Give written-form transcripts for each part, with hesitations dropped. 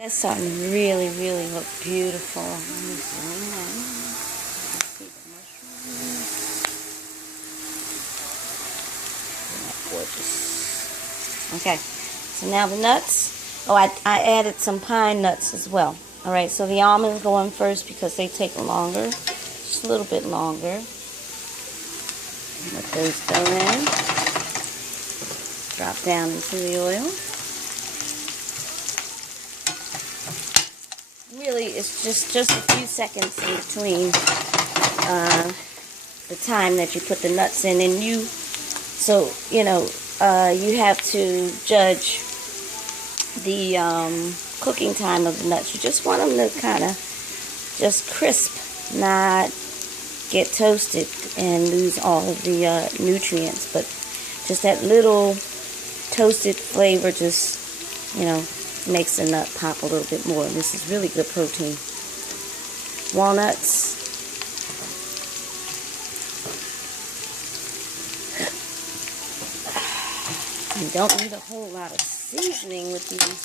That's starting to really, really look beautiful. Let me see the mushrooms. Isn't that gorgeous? Okay, so now the nuts. Oh, I added some pine nuts as well. All right, so the almonds go in first because they take longer, just a little bit longer. Let those go in. Drop down into the oil. Really, it's just a few seconds in between the time that you put the nuts in, and you have to judge the cooking time of the nuts. You just want them to kind of just crisp, not get toasted and lose all of the nutrients, but just that little toasted flavor just, makes the nut pop a little bit more. And this is really good protein. Walnuts. You don't need a whole lot of seasoning with these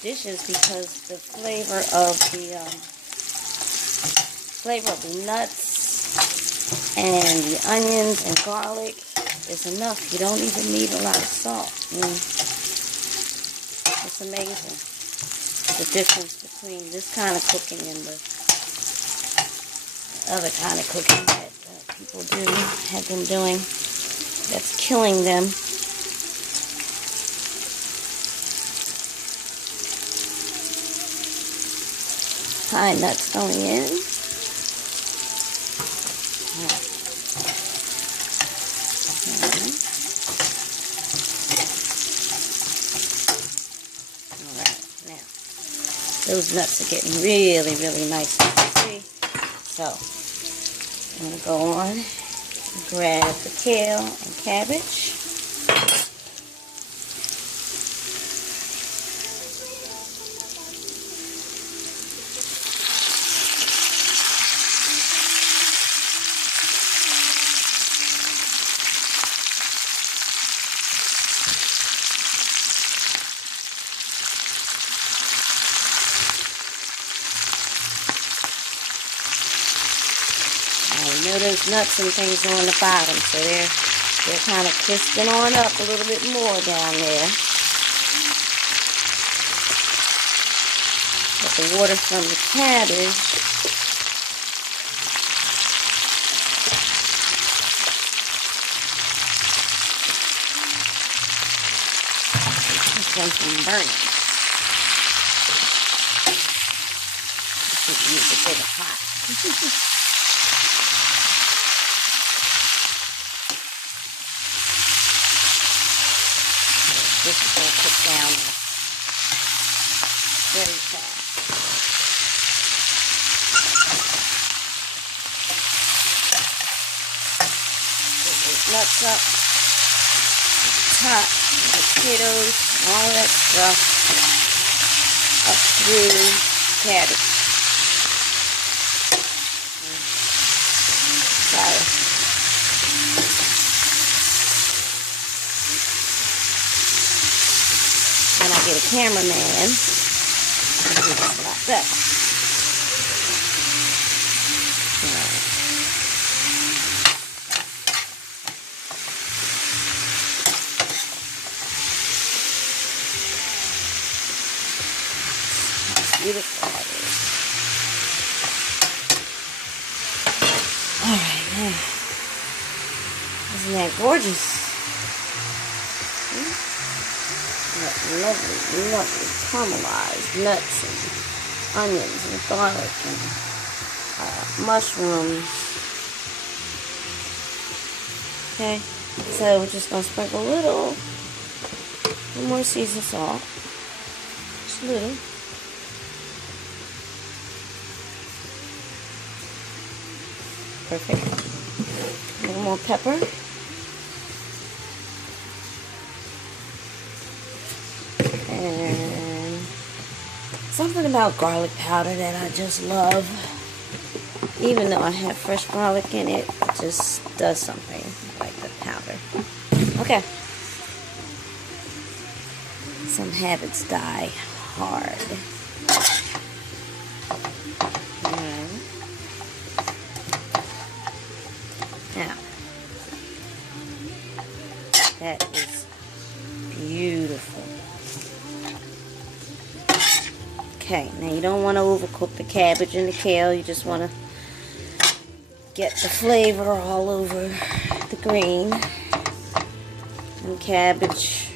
dishes because the flavor of the nuts and the onions and garlic is enough. You don't even need a lot of salt. It's amazing the difference between this kind of cooking and the other kind of cooking that people have been doing that's killing them. Pine nuts going in. Those nuts are getting really, really nice and crispy. So, I'm going to go on and grab the kale and cabbage. You know those nuts and things are on the bottom, so they're kind of crisping on up a little bit more down there. But the water from the cabbage keeps them from burning. I should use a bigger pot. This is going to cook down very fast. Put those nuts up, the top, the potatoes, all that stuff up through the cabbage. Sorry. When I get a cameraman, I'll do this a lot better. How beautiful that is. Alright, now. Isn't that gorgeous? Lovely, lovely caramelized nuts and onions and garlic and mushrooms. Okay, so we're just going to sprinkle a little more seasoned salt. Just a little. Perfect. A little more pepper. And something about garlic powder that I just love. Even though I have fresh garlic in it, it just does something like the powder. Okay. Some habits die hard. Alright. Now, that is beautiful. Okay, now you don't want to overcook the cabbage and the kale. You just want to get the flavor all over the green and cabbage.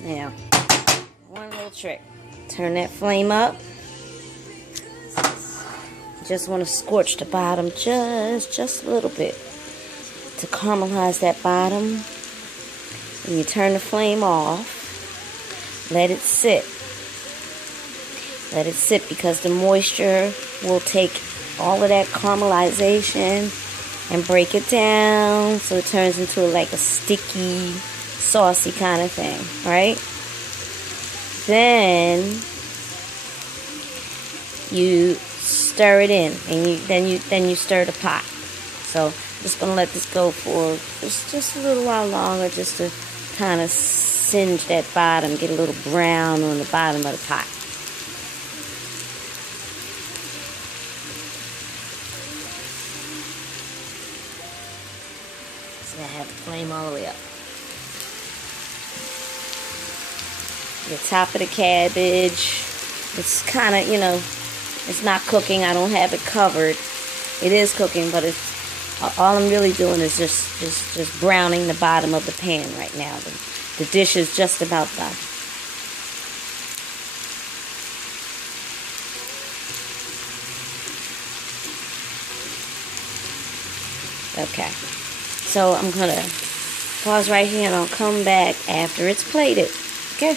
Now, one little trick. Turn that flame up. You just want to scorch the bottom just a little bit to caramelize that bottom. And you turn the flame off. Let it sit. Let it sit because the moisture will take all of that caramelization and break it down so it turns into like a sticky, saucy kind of thing, right? Then you stir it in, and then you stir the pot. So I'm just gonna let this go for just a little while longer, just to kind of singe that bottom, get a little brown on the bottom of the pot. So I have the flame all the way up. The top of the cabbage, it's kind of, it's not cooking. I don't have it covered. It is cooking, but it's all I'm really doing is just browning the bottom of the pan right now. The dish is just about done. Okay, so I'm gonna pause right here and I'll come back after it's plated. Okay.